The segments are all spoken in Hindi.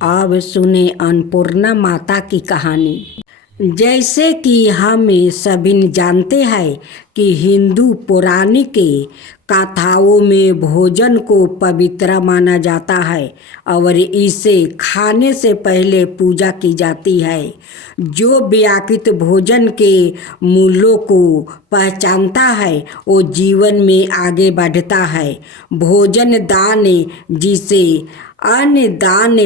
अब सुने अन्नपूर्णा माता की कहानी। जैसे कि हम सभी जानते हैं कि हिंदू पौराणिक कथाओं में भोजन को पवित्र माना जाता है और इसे खाने से पहले पूजा की जाती है। जो व्यक्ति भोजन के मूल्यों को पहचानता है वो जीवन में आगे बढ़ता है। भोजन दान, जिसे अन्न दान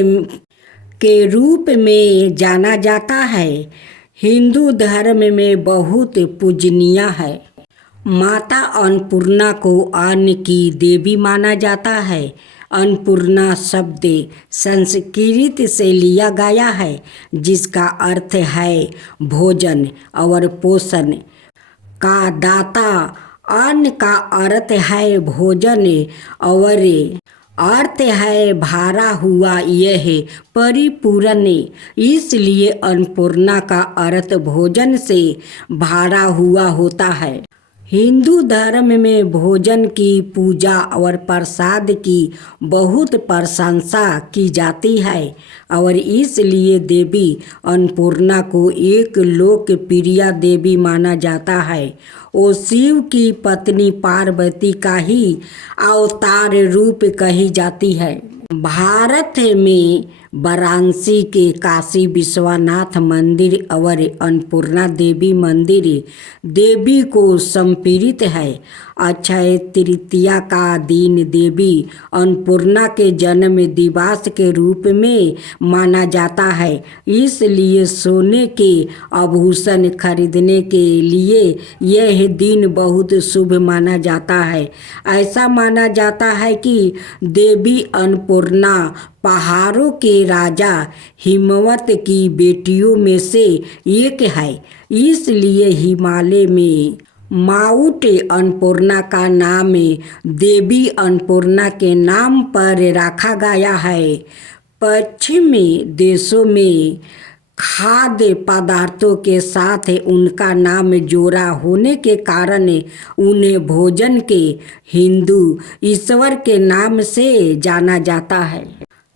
के रूप में जाना जाता है, हिंदू धर्म में बहुत पूजनीय है। माता अन्नपूर्णा को अन्न की देवी माना जाता है। अन्नपूर्णा शब्द संस्कृत से लिया गया है, जिसका अर्थ है भोजन और पोषण का दाता। अन्न का अर्थ है भोजन और अर्थ है भरा हुआ, यह परिपूर्ण। इसलिए अन्नपूर्णा का अर्थ भोजन से भरा हुआ होता है। हिंदू धर्म में भोजन की पूजा और प्रसाद की बहुत प्रशंसा की जाती है और इसलिए देवी अन्नपूर्णा को एक लोकप्रिय देवी माना जाता है। वो शिव की पत्नी पार्वती का ही अवतार रूप कही जाती है। भारत में वाराणसी के काशी विश्वनाथ मंदिर और अन्नपूर्णा देवी मंदिर देवी को समर्पित है। अक्षय तृतीया का दिन देवी अन्नपूर्णा के जन्म दिवस के रूप में माना जाता है। इसलिए सोने के आभूषण खरीदने के लिए यह दिन बहुत शुभ माना जाता है। ऐसा माना जाता है कि देवी अन्नपूर्णा पहाड़ों के राजा हिमवत की बेटियों में से एक है। इसलिए हिमालय में माउंट अन्नपूर्णा का नाम देवी अन्नपूर्णा के नाम पर रखा गया है। पश्चिमी देशों में खाद्य पदार्थों के साथ उनका नाम जोड़ा होने के कारण उन्हें भोजन के हिंदू ईश्वर के नाम से जाना जाता है।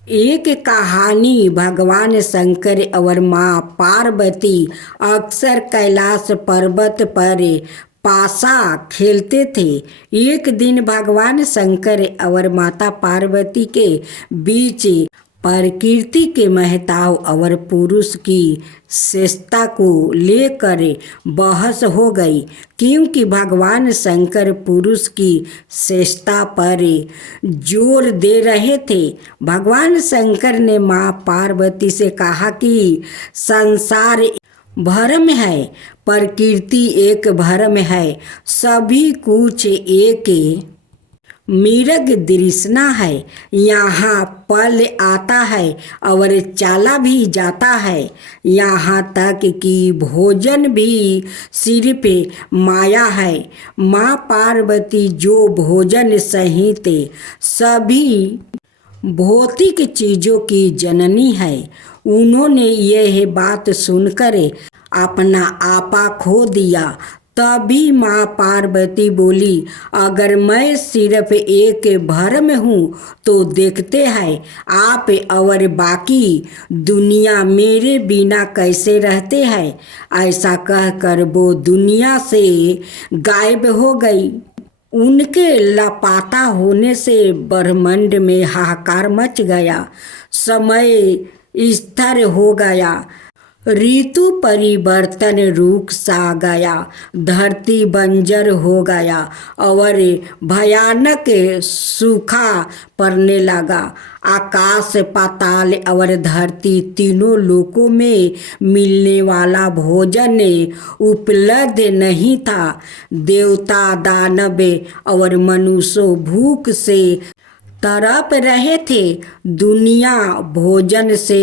एक कहानी, भगवान शंकर और माँ पार्वती अक्सर कैलाश पर्वत पर पासा खेलते थे। एक दिन भगवान शंकर और माता पार्वती के बीच प्रकृति के महत्व और पुरुष की श्रेष्ठता को लेकर बहस हो गई, क्योंकि भगवान शंकर पुरुष की श्रेष्ठता पर जोर दे रहे थे। भगवान शंकर ने माँ पार्वती से कहा कि संसार भ्रम है, प्रकृति एक भ्रम है, सभी कुछ एक मृग तृष्णा है। यहाँ पल आता है और चला भी जाता है, यहाँ तक कि भोजन भी सिर्फ माया है। माँ पार्वती जो भोजन सहित सभी भौतिक चीज़ों की जननी है, उन्होंने यह बात सुनकर अपना आपा खो दिया। तभी माँ पार्वती बोली, अगर मैं सिर्फ एक भ्रम हूँ तो देखते हैं आप और बाकी दुनिया मेरे बिना कैसे रहते हैं। ऐसा कहकर वो दुनिया से गायब हो गई। उनके लापता होने से ब्रह्मांड में हाहाकार मच गया, समय स्थिर हो गया, ऋतु परिवर्तन रुक सा गया, धरती बंजर हो गया और भयानक सूखा पड़ने लगा। आकाश, पाताल और धरती तीनों लोकों में मिलने वाला भोजन उपलब्ध नहीं था। देवता, दानव और मनुष्य भूख से तड़प रहे थे। दुनिया भोजन से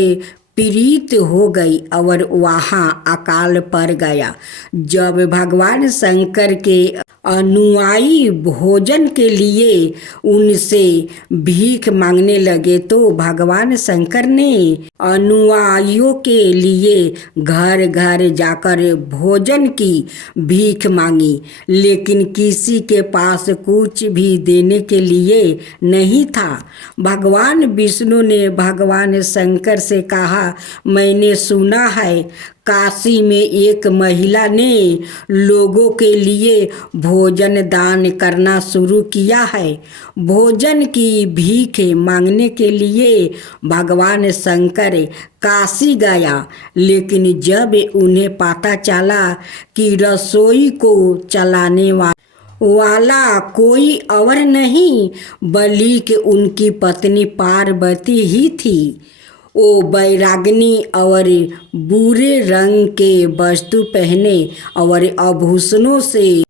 पीड़ित हो गई और वहाँ अकाल पड़ गया। जब भगवान शंकर के अनुयायी भोजन के लिए उनसे भीख मांगने लगे तो भगवान शंकर ने अनुयायियों के लिए घर घर जाकर भोजन की भीख मांगी, लेकिन किसी के पास कुछ भी देने के लिए नहीं था। भगवान विष्णु ने भगवान शंकर से कहा, मैंने सुना है काशी में एक महिला ने लोगों के लिए भोजन दान करना शुरू किया है। भोजन की भीख मांगने के लिए भगवान शंकर काशी गया, लेकिन जब उन्हें पता चला कि रसोई को चलाने वाला कोई और नहीं बल्कि उनकी पत्नी पार्वती ही थी। वो बैरागनी और बुरे रंग के वस्त्र पहने और आभूषणों से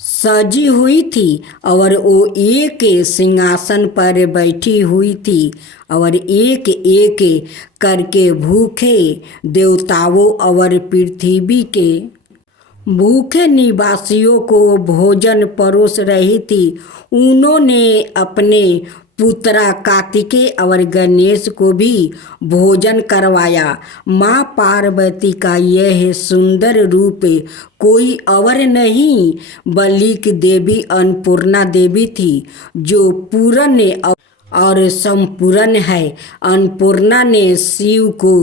सजी हुई थी और वो एक सिंहासन पर बैठी हुई थी और एक एक करके भूखे देवताओं और पृथ्वी के भूखे निवासियों को भोजन परोस रही थी। उन्होंने अपने पुत्रा कार्तिकेय और गणेश को भी भोजन करवाया। माँ पार्वती का यह सुंदर रूप कोई और नहीं बल्कि देवी अन्नपूर्णा देवी थी, जो पूर्ण और संपूर्ण है। अन्नपूर्णा ने शिव को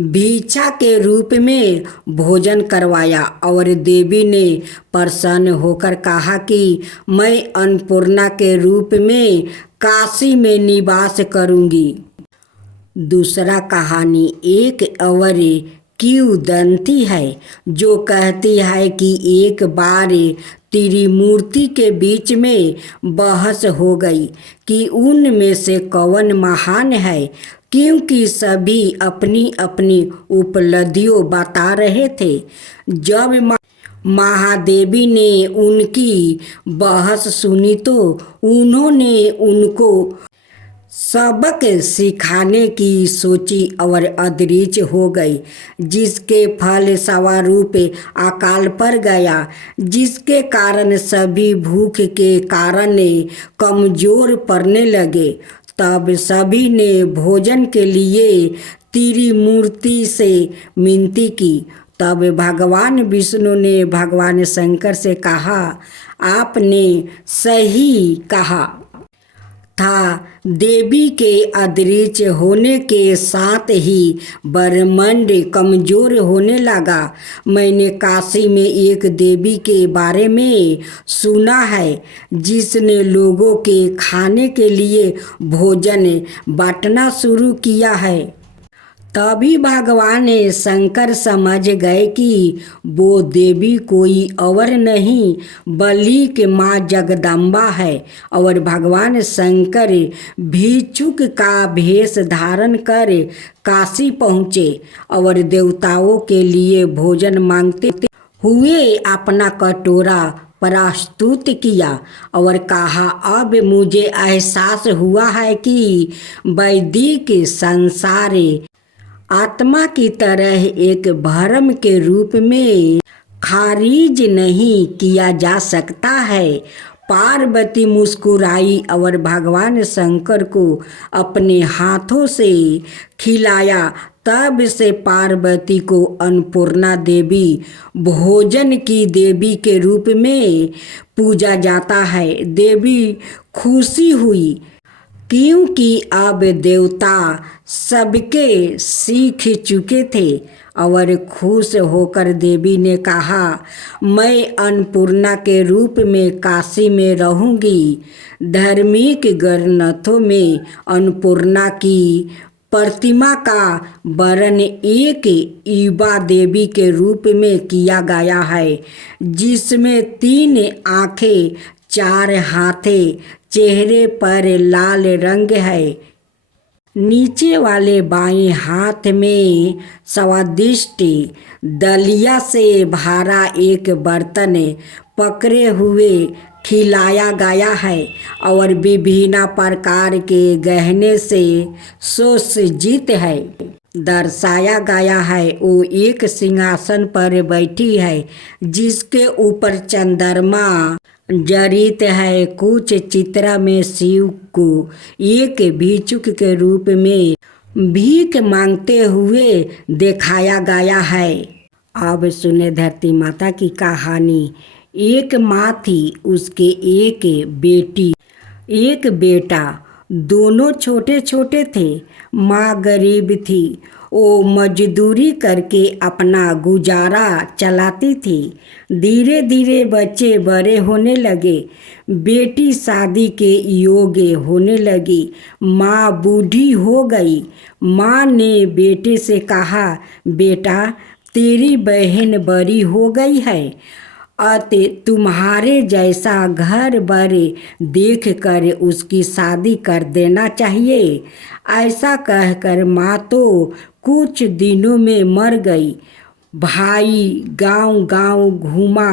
भिक्षा के रूप में भोजन करवाया और देवी ने प्रसन्न होकर कहा कि मैं अन्नपूर्णा के रूप में काशी में निवास करूंगी। दूसरा कहानी एक और किंवदंती है जो कहती है कि एक बार त्रिमूर्ति के बीच में बहस हो गई कि उनमें से कौन महान है, क्योंकि सभी अपनी अपनी उपलब्धियों बता रहे थे। जब महादेवी ने उनकी बहस सुनी तो उन्होंने उनको सबक सिखाने की सोची और अदृश्य हो गई, जिसके फल स्वरूप अकाल पड़ गया, जिसके कारण सभी भूख के कारण कमजोर पड़ने लगे। तब सभी ने भोजन के लिए त्रिमूर्ति से विनती की। तब भगवान विष्णु ने भगवान शंकर से कहा, आपने सही कहा था। देवी के अदृश्य होने के साथ ही ब्रह्मांड कमजोर होने लगा। मैंने काशी में एक देवी के बारे में सुना है जिसने लोगों के खाने के लिए भोजन बांटना शुरू किया है। तभी भगवान शंकर समझ गए कि वो देवी कोई और नहीं बल्कि माँ जगदम्बा है और भगवान शंकर भिक्षुक का भेष धारण कर काशी पहुँचे और देवताओं के लिए भोजन मांगते हुए अपना कटोरा प्रस्तुत किया और कहा, अब मुझे एहसास हुआ है कि वैदिक संसार आत्मा की तरह एक भ्रम के रूप में खारिज नहीं किया जा सकता है। पार्वती मुस्कुराई और भगवान शंकर को अपने हाथों से खिलाया। तब से पार्वती को अन्नपूर्णा देवी, भोजन की देवी के रूप में पूजा जाता है। देवी खुशी हुई क्योंकि अब देवता सबके सीख चुके थे और खुश होकर देवी ने कहा, मैं अन्नपूर्णा के रूप में काशी में रहूंगी। धार्मिक ग्रंथों में अन्नपूर्णा की प्रतिमा का वर्णन एक युवा देवी के रूप में किया गया है, जिसमें 3 आँखें, 4 हाथें, चेहरे पर लाल रंग है। नीचे वाले बाएं हाथ में स्वादिष्ट दलिया से भरा एक बर्तन पकड़े हुए खिलाया गया है और विभिन्न प्रकार के गहने से सुसज्जित है। दर्शाया गया है वो एक सिंहासन पर बैठी है जिसके ऊपर चंद्रमा जरित है कुछ चित्रा में शिव को एक भिक्षुक के रूप में भीख मांगते हुए दिखाया गया है। अब सुने धरती माता की कहानी। एक माँ थी, उसके एक बेटी एक बेटा। दोनों छोटे छोटे थे। माँ गरीब थी, वो मजदूरी करके अपना गुजारा चलाती थी। धीरे धीरे बच्चे बड़े होने लगे। बेटी शादी के योग्य होने लगी। माँ बूढ़ी हो गई। माँ ने बेटे से कहा, बेटा तेरी बहन बड़ी हो गई है, अतः तुम्हारे जैसा घर बार देख कर उसकी शादी कर देना चाहिए। ऐसा कहकर माँ तो कुछ दिनों में मर गई। भाई गांव गांव घूमा,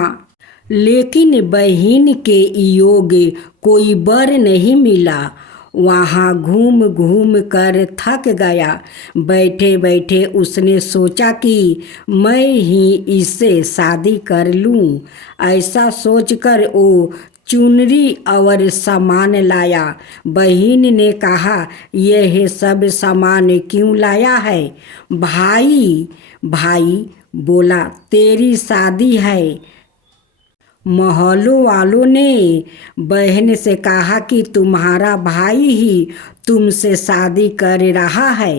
लेकिन बहन के योग्य कोई वर नहीं मिला। वहाँ घूम घूम कर थक गया। बैठे बैठे उसने सोचा कि मैं ही इससे शादी कर लूँ। ऐसा सोचकर वो चुनरी और सामान लाया। बहन ने कहा, यह सब सामान क्यों लाया है? भाई बोला, तेरी शादी है। मोहल्लों वालों ने बहन से कहा कि तुम्हारा भाई ही तुमसे शादी कर रहा है।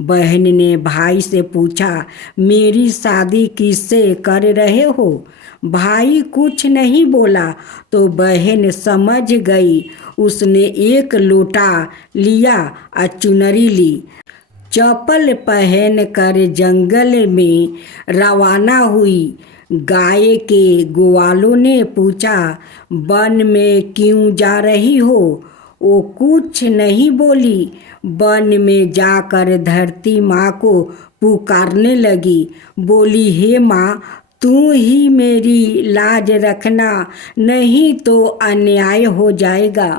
बहन ने भाई से पूछा, मेरी शादी किससे कर रहे हो? भाई कुछ नहीं बोला तो बहन समझ गई। उसने एक लोटा लिया और चुनरी ली। चप्पल पहन कर जंगल में रवाना हुई। गाय के ग्वालों ने पूछा, वन में क्यों जा रही हो? वो कुछ नहीं बोली। वन में जाकर धरती माँ को पुकारने लगी। बोली, हे माँ, तू ही मेरी लाज रखना, नहीं तो अन्याय हो जाएगा।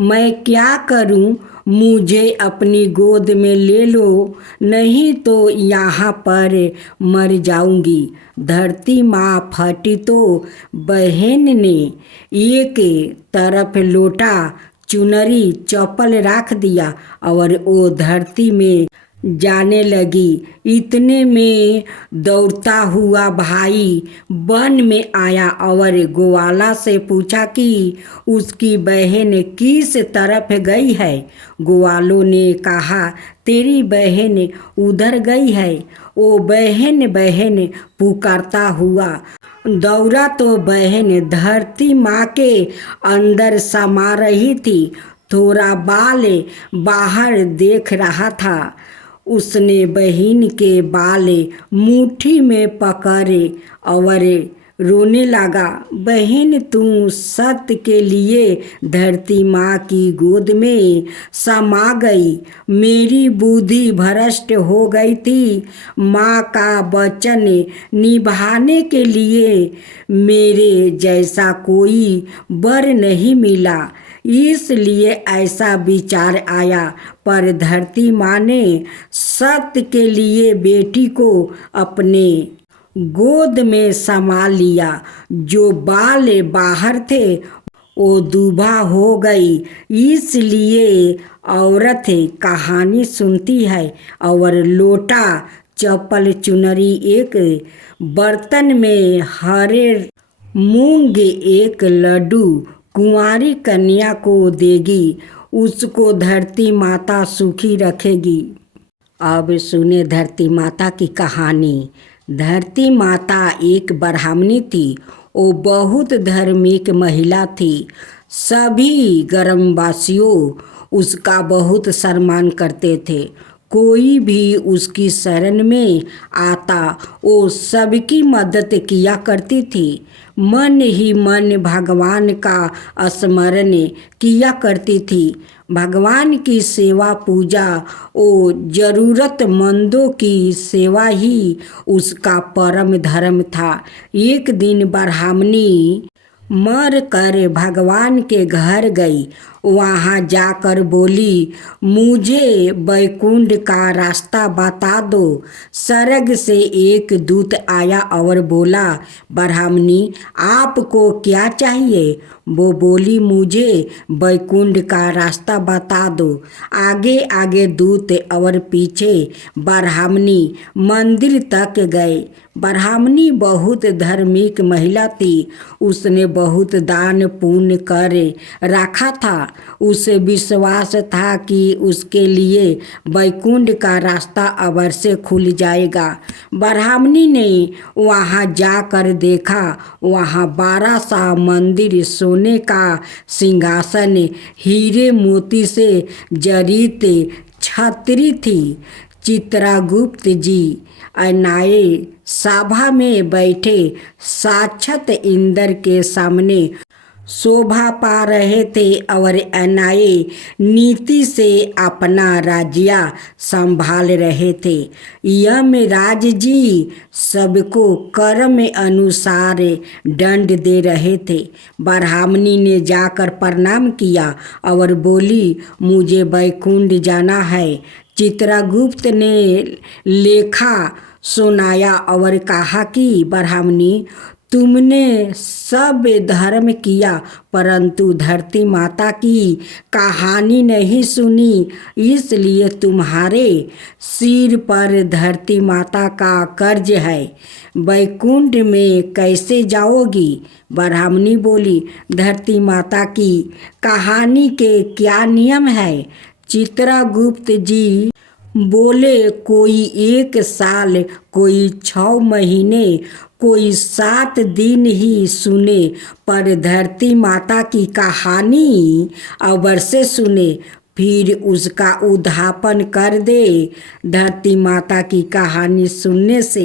मैं क्या करूं? मुझे अपनी गोद में ले लो, नहीं तो यहाँ पर मर जाऊंगी। धरती माँ फटी तो बहन ने एक तरफ लोटा, चुनरी, चप्पल रख दिया और वो धरती में जाने लगी। इतने में दौड़ता हुआ भाई वन में आया और ग्वाला से पूछा कि उसकी बहन किस तरफ गई है। ग्वालों ने कहा, तेरी बहन उधर गई है। वो बहन बहन पुकारता हुआ दौड़ा तो बहन धरती माँ के अंदर समा रही थी। थोड़ा बाल बाहर देख रहा था। उसने बहन के बाल मुट्ठी में पकड़े और रोने लगा। बहन, तू सत्य के लिए धरती माँ की गोद में समा गई। मेरी बुद्धि भ्रष्ट हो गई थी। माँ का वचन निभाने के लिए मेरे जैसा कोई वर नहीं मिला, इसलिए ऐसा विचार आया। पर धरती माँ ने सत्य के लिए बेटी को अपने गोद में समा लिया। जो बाल बाहर थे वो दूबा हो गई। इसलिए औरत कहानी सुनती है और लोटा, चप्पल, चुनरी एक बर्तन में हरे मूंग, एक लड्डू कुंवारी कन्या को देगी। उसको धरती माता सुखी रखेगी। अब सुने धरती माता की कहानी। धरती माता एक ब्राह्मणी थी। वो बहुत धार्मिक महिला थी। सभी ग्रामवासियों उसका बहुत सम्मान करते थे। कोई भी उसकी शरण में आता वो सबकी मदद किया करती थी। मन ही मन भगवान का स्मरण किया करती थी। भगवान की सेवा पूजा, वो जरूरतमंदों की सेवा ही उसका परम धर्म था। एक दिन ब्राह्मणी मर कर भगवान के घर गई वहाँ जाकर बोली, मुझे बैकुंठ का रास्ता बता दो। स्वर्ग से एक दूत आया और बोला, ब्राह्मणी आपको क्या चाहिए? वो बोली, मुझे बैकुंठ का रास्ता बता दो। आगे आगे दूत और पीछे ब्राह्मणी मंदिर तक गए। ब्राह्मणी बहुत धार्मिक महिला थी। उसने बहुत दान पुण्य कर रखा था। उसे विश्वास था कि उसके लिए बैकुंठ का रास्ता अवश्य खुल जाएगा। ब्राह्मणी ने वहाँ जाकर देखा, वहाँ 12 सा मंदिर, सोने का सिंहासन, हीरे मोती से जड़ित छतरी थी। चित्रगुप्त जी अनाए सभा में बैठे साक्षात इंद्र के सामने शोभा पा रहे थे और अनाए नीति से अपना राज्य संभाल रहे थे। यमराज जी सबको कर्म अनुसार दंड दे रहे थे। ब्राह्मणी ने जाकर प्रणाम किया और बोली, मुझे बैकुंठ जाना है। चित्रगुप्त ने लेखा सुनाया और कहा कि ब्राह्मणी, तुमने सब धर्म किया परंतु धरती माता की कहानी नहीं सुनी, इसलिए तुम्हारे सिर पर धरती माता का कर्ज है। बैकुंठ में कैसे जाओगी? ब्राह्मणी बोली, धरती माता की कहानी के क्या नियम है? चित्रगुप्त जी बोले, कोई 1 साल, कोई 6 महीने, कोई 7 दिन ही सुने, पर धरती माता की कहानी अवश्य सुने, फिर उसका उद्यापन कर दे। धरती माता की कहानी सुनने से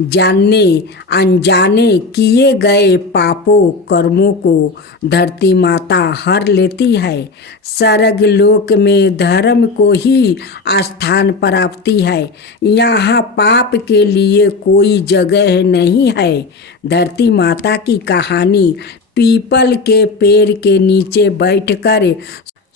जानने अनजाने किए गए पापों कर्मों को धरती माता हर लेती है। स्वर्ग लोक में धर्म को ही स्थान प्राप्ति है। यहाँ पाप के लिए कोई जगह नहीं है। धरती माता की कहानी पीपल के पेड़ के नीचे बैठकर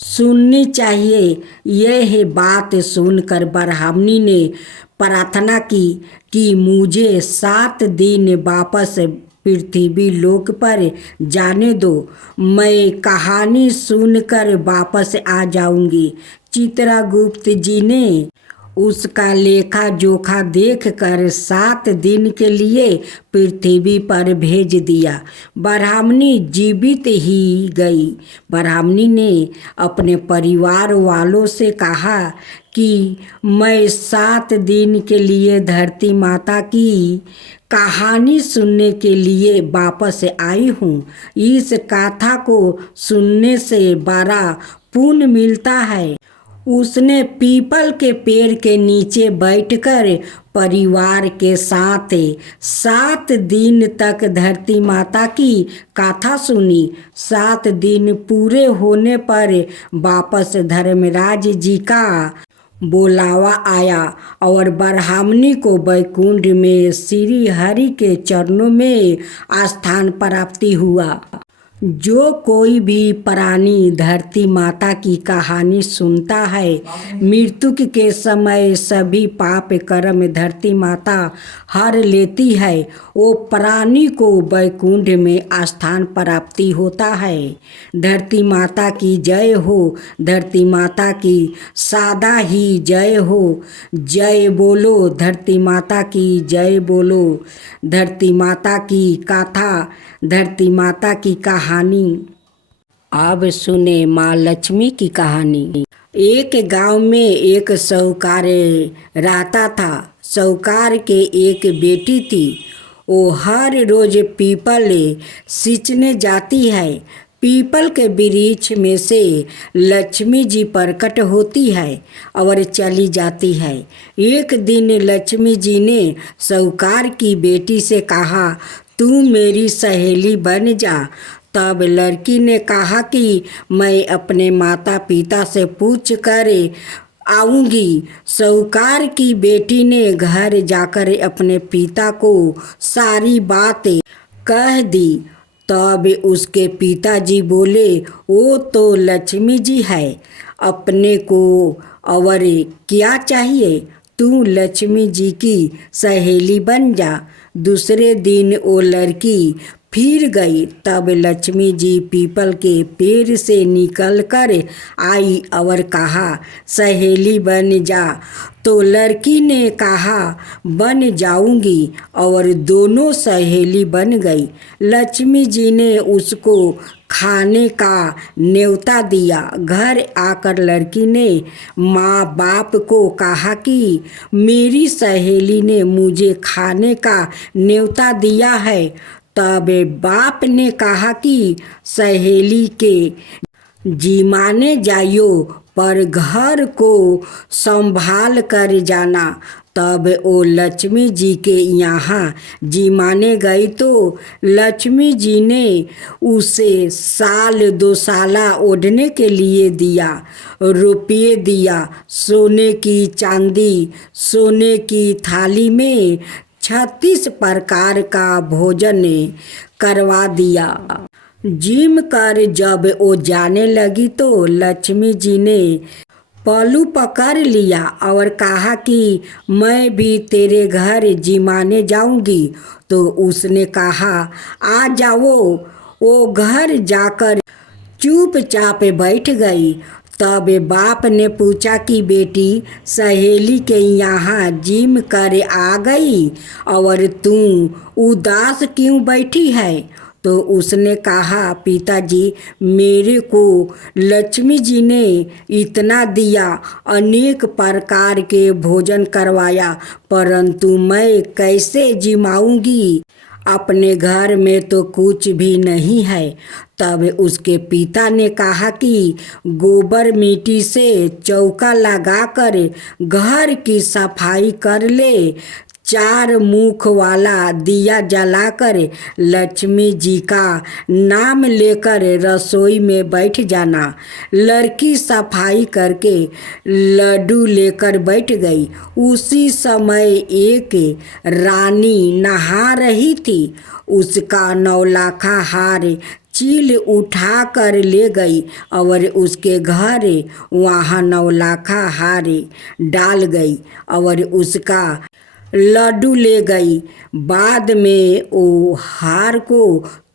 सुननी चाहिए। यह बात सुनकर ब्राह्मणी ने प्रार्थना की कि मुझे 7 दिन वापस पृथ्वी लोक पर जाने दो, मैं कहानी सुनकर वापस आ जाऊंगी। चित्रगुप्त जी ने उसका लेखा जोखा देखकर 7 दिन के लिए पृथ्वी पर भेज दिया। ब्राह्मणी जीवित ही गई। ब्राह्मणी ने अपने परिवार वालों से कहा कि मैं 7 दिन के लिए धरती माता की कहानी सुनने के लिए वापस आई हूँ। इस कथा को सुनने से बड़ा पुण्य मिलता है। उसने पीपल के पेड़ के नीचे बैठकर परिवार के साथ 7 दिन तक धरती माता की कथा सुनी। 7 दिन पूरे होने पर वापस धर्मराज जी का बुलावा आया और ब्राह्मणी को बैकुंठ में श्री हरि के चरणों में स्थान प्राप्ति हुआ। जो कोई भी प्राणी धरती माता की कहानी सुनता है, मृत्यु के समय सभी पाप कर्म धरती माता हर लेती है। वो प्राणी को बैकुंठ में स्थान प्राप्ति होता है। धरती माता की जय हो। धरती माता की सदा ही जय हो। जय बोलो धरती माता की, जय बोलो। धरती माता की कथा, धरती माता की कहानी। अब सुने माँ लक्ष्मी की कहानी। एक गांव में एक साहूकार रहता था। साहूकार के एक बेटी थी। वो हर रोज पीपल सींचने जाती है। पीपल के वृक्ष में से लक्ष्मी जी प्रकट होती है और चली जाती है। एक दिन लक्ष्मी जी ने साहूकार की बेटी से कहा, तू मेरी सहेली बन जा। तब लड़की ने कहा कि मैं अपने माता पिता से पूछ कर आऊँगी। साहूकार की बेटी ने घर जाकर अपने पिता को सारी बातें कह दी। तब उसके पिताजी बोले, वो तो लक्ष्मी जी है, अपने को और क्या चाहिए, तू लक्ष्मी जी की सहेली बन जा। दूसरे दिन वो लड़की फिर गई। तब लक्ष्मी जी पीपल के पेड़ से निकल कर आई और कहा, सहेली बन जा। तो लड़की ने कहा, बन जाऊंगी, और दोनों सहेली बन गई। लक्ष्मी जी ने उसको खाने का न्योता दिया। घर आकर लड़की ने माँ बाप को कहा कि मेरी सहेली ने मुझे खाने का न्योता दिया है। तब बाप ने कहा कि सहेली के जिमाने जाइयो, पर घर को संभाल कर जाना। तब वो लक्ष्मी जी के यहाँ जिमाने गई तो लक्ष्मी जी ने उसे साल 2 साला ओढ़ने के लिए दिया, रुपये दिया, सोने की चांदी, सोने की थाली में 36 प्रकार का भोजन करवा दिया। जिम कर जब वो जाने लगी तो लक्ष्मी जी ने पल्लू पकड़ लिया और कहा कि मैं भी तेरे घर जिमाने जाऊंगी। तो उसने कहा, आ जाओ। वो घर जाकर चुपचाप बैठ गई। तब बाप ने पूछा कि बेटी, सहेली के यहाँ जिम कर आ गई और तू उदास क्यों बैठी है? तो उसने कहा, पिताजी, मेरे को लक्ष्मी जी ने इतना दिया, अनेक प्रकार के भोजन करवाया, परंतु मैं कैसे जिमाऊंगी? अपने घर में तो कुछ भी नहीं है। तब उसके पिता ने कहा कि गोबर मिट्टी से चौका लगाकर घर की सफाई कर ले। 4 मुख वाला दिया जलाकर लक्ष्मी जी का नाम लेकर रसोई में बैठ जाना। लड़की सफाई करके लड्डू लेकर बैठ गई। उसी समय एक रानी नहा रही थी। उसका 9 लाखा हार चील उठा कर ले गई और उसके घर वहाँ 9 लाखा हार डाल गई और उसका लड्डू ले गई। बाद में वो हार को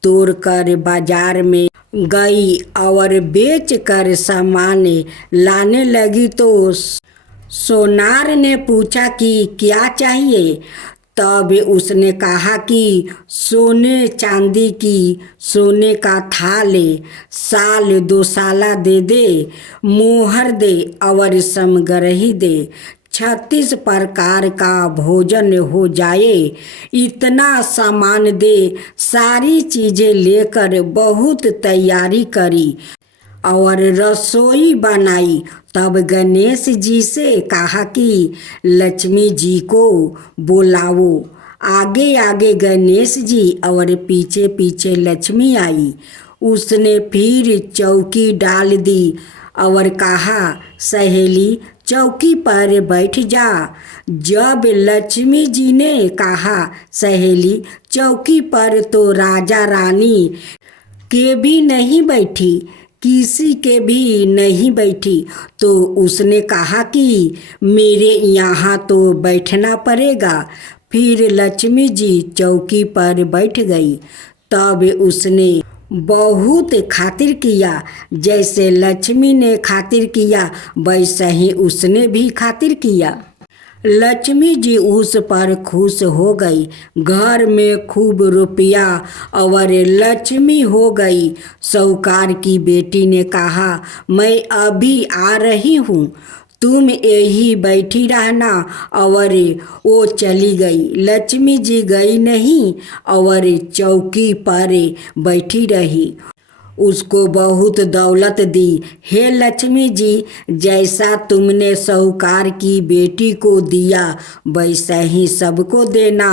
तोड़कर बाजार में गई और बेचकर सामान लाने लगी। तो सोनार ने पूछा कि क्या चाहिए? तब उसने कहा कि सोने चांदी की सोने का थाल साल 2 साला दे दे, मोहर दे और समग्रही दे, 36 प्रकार का भोजन हो जाए, इतना सामान दे। सारी चीजें लेकर बहुत तैयारी करी और रसोई बनाई। तब गणेश जी से कहा कि लक्ष्मी जी को बुलाओ। आगे आगे गणेश जी और पीछे पीछे लक्ष्मी आई। उसने फिर चौकी डाल दी और कहा, सहेली चौकी पर बैठ जा। जब लक्ष्मी जी ने कहा सहेली चौकी पर, तो राजा रानी के भी नहीं बैठी, किसी के भी नहीं बैठी। तो उसने कहा कि मेरे यहाँ तो बैठना पड़ेगा। फिर लक्ष्मी जी चौकी पर बैठ गई। तब उसने बहुत खातिर किया। जैसे लक्ष्मी ने खातिर किया वैसे ही उसने भी खातिर किया। लक्ष्मी जी उस पर खुश हो गई। घर में खूब रुपया और लक्ष्मी हो गई। साहूकार की बेटी ने कहा, मैं अभी आ रही हूँ, तुम यही बैठी रहना। और वो चली गई। लक्ष्मी जी गई नहीं और चौकी पर बैठी रही। उसको बहुत दौलत दी। हे लक्ष्मी जी, जैसा तुमने साहूकार की बेटी को दिया वैसा ही सबको देना।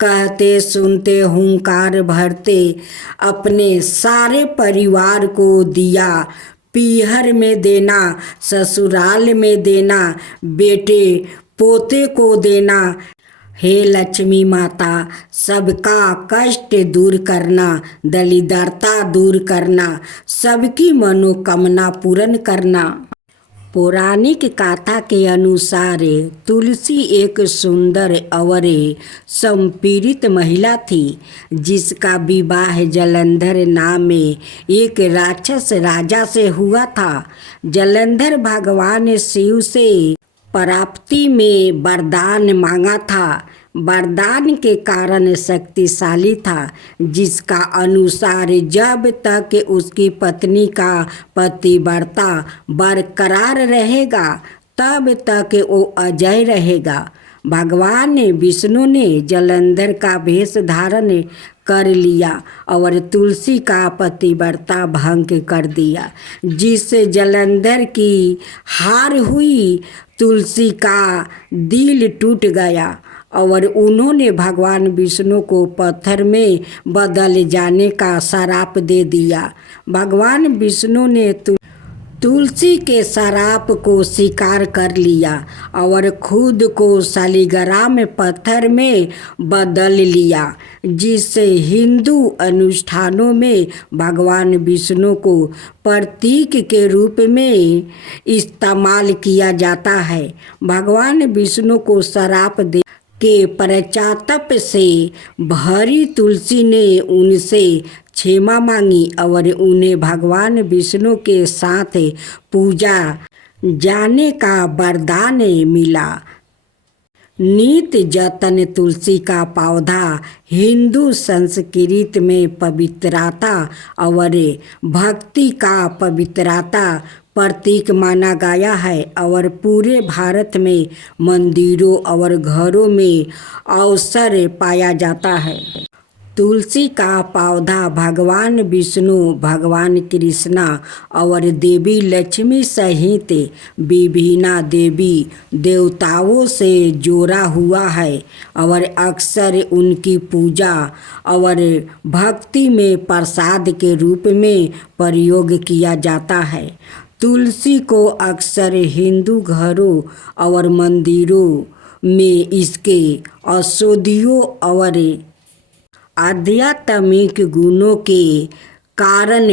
कहते सुनते हुंकार भरते अपने सारे परिवार को दिया। पीहर में देना, ससुराल में देना, बेटे पोते को देना। हे लक्ष्मी माता, सबका कष्ट दूर करना, दरिद्रता दूर करना, सबकी मनोकामना पूर्ण करना। पौराणिक कथा के अनुसार तुलसी एक सुंदर और संपीड़ित महिला थी, जिसका विवाह जलंधर नाम में एक राक्षस राजा से हुआ था। जलंधर भगवान शिव से प्राप्ति में वरदान मांगा था। वरदान के कारण शक्तिशाली था, जिसका अनुसार जब तक उसकी पत्नी का पतिव्रता बरकरार रहेगा तब तक वो अजय रहेगा। भगवान विष्णु ने जलंधर का वेश धारण कर लिया और तुलसी का पतिव्रता भंग कर दिया, जिससे जलंधर की हार हुई। तुलसी का दिल टूट गया और उन्होंने भगवान विष्णु को पत्थर में बदल जाने का श्राप दे दिया। भगवान विष्णु ने तुलसी के श्राप को स्वीकार कर लिया और खुद को शालिग्राम पत्थर में बदल लिया, जिससे हिंदू अनुष्ठानों में भगवान विष्णु को प्रतीक के रूप में इस्तेमाल किया जाता है। भगवान विष्णु को श्राप दे के पश्चाताप से भरी तुलसी ने उनसे क्षमा मांगी और उन्हें भगवान विष्णु के साथ पूजा जाने का वरदान मिला। नित जतन तुलसी का पौधा हिंदू संस्कृति में पवित्रता और भक्ति का पवित्रता प्रतीक माना गया है और पूरे भारत में मंदिरों और घरों में अवसर पाया जाता है। तुलसी का पौधा भगवान विष्णु, भगवान कृष्णा और देवी लक्ष्मी सहित विभिन्न देवी देवताओं से जोड़ा हुआ है और अक्सर उनकी पूजा और भक्ति में प्रसाद के रूप में प्रयोग किया जाता है। तुलसी को अक्सर हिंदू घरों और मंदिरों में इसके औषधियों और आध्यात्मिक गुणों के कारण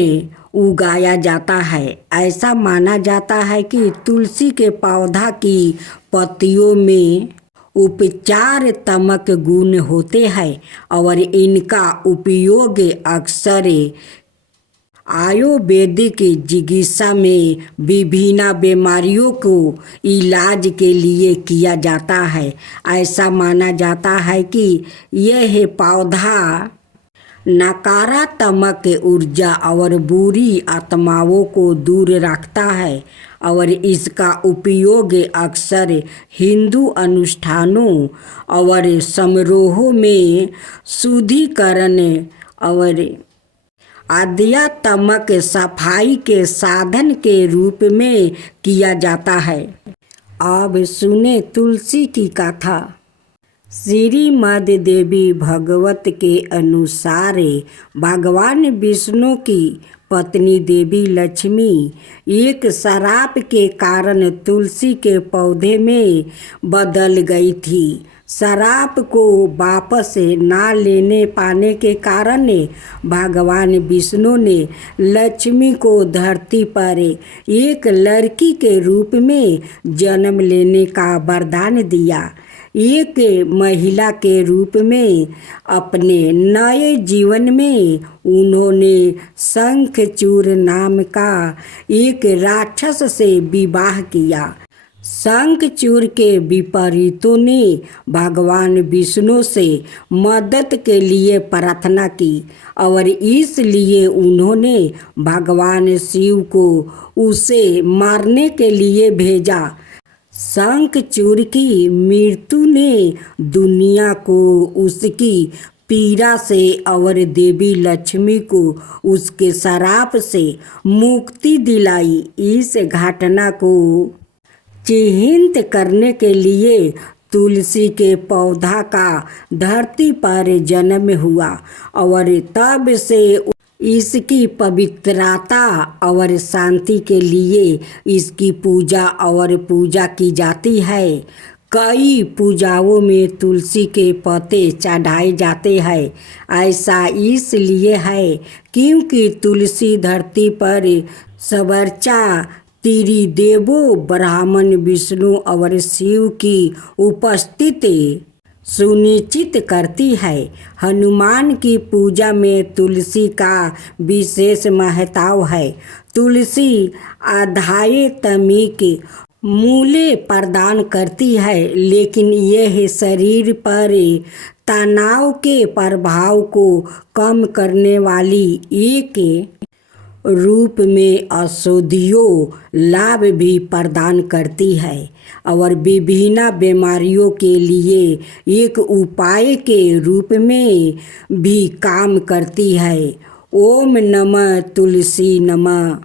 उगाया जाता है। ऐसा माना जाता है कि तुलसी के पौधा की पत्तियों में उपचारात्मक गुण होते हैं और इनका उपयोग अक्सर आयुर्वेदिक चिकित्सा में विभिन्न बीमारियों को इलाज के लिए किया जाता है। ऐसा माना जाता है कि यह पौधा नकारात्मक ऊर्जा और बुरी आत्माओं को दूर रखता है और इसका उपयोग अक्सर हिंदू अनुष्ठानों और समारोहों में शुद्धिकरण और आध्यात्मिक सफाई के साधन के रूप में किया जाता है। अब सुने तुलसी की कथा। श्रीमद् देवी भागवत के अनुसार भगवान विष्णु की पत्नी देवी लक्ष्मी एक श्राप के कारण तुलसी के पौधे में बदल गई थी। श्राप को वापस ना लेने पाने के कारण भगवान विष्णु ने लक्ष्मी को धरती पर एक लड़की के रूप में जन्म लेने का वरदान दिया। एक महिला के रूप में अपने नए जीवन में उन्होंने शंखचूड़ नाम का एक राक्षस से विवाह किया। शंखचूड़ के विपरीतों ने भगवान विष्णु से मदद के लिए प्रार्थना की और इसलिए उन्होंने भगवान शिव को उसे मारने के लिए भेजा। शंखचूड़ की मृत्यु ने दुनिया को उसकी पीड़ा से और देवी लक्ष्मी को उसके श्राप से मुक्ति दिलाई। इस घटना को चिह्नित करने के लिए तुलसी के पौधा का धरती पर जन्म हुआ और तब से इसकी पवित्रता और शांति के लिए इसकी पूजा की जाती है। कई पूजाओं में तुलसी के पत्ते चढ़ाए जाते हैं। ऐसा इसलिए है क्योंकि तुलसी धरती पर सर्वोच्च त्रिदेवों ब्रह्मन, विष्णु और शिव की उपस्थिति सुनिश्चित करती है। हनुमान की पूजा में तुलसी का विशेष महत्व है। तुलसी आध्यात्मिक मूल्य प्रदान करती है, लेकिन यह शरीर पर तनाव के प्रभाव को कम करने वाली एक रूप में औषधीय लाभ भी प्रदान करती है और विभिन्न बीमारियों के लिए एक उपाय के रूप में भी काम करती है। ओम नमः तुलसी नमः।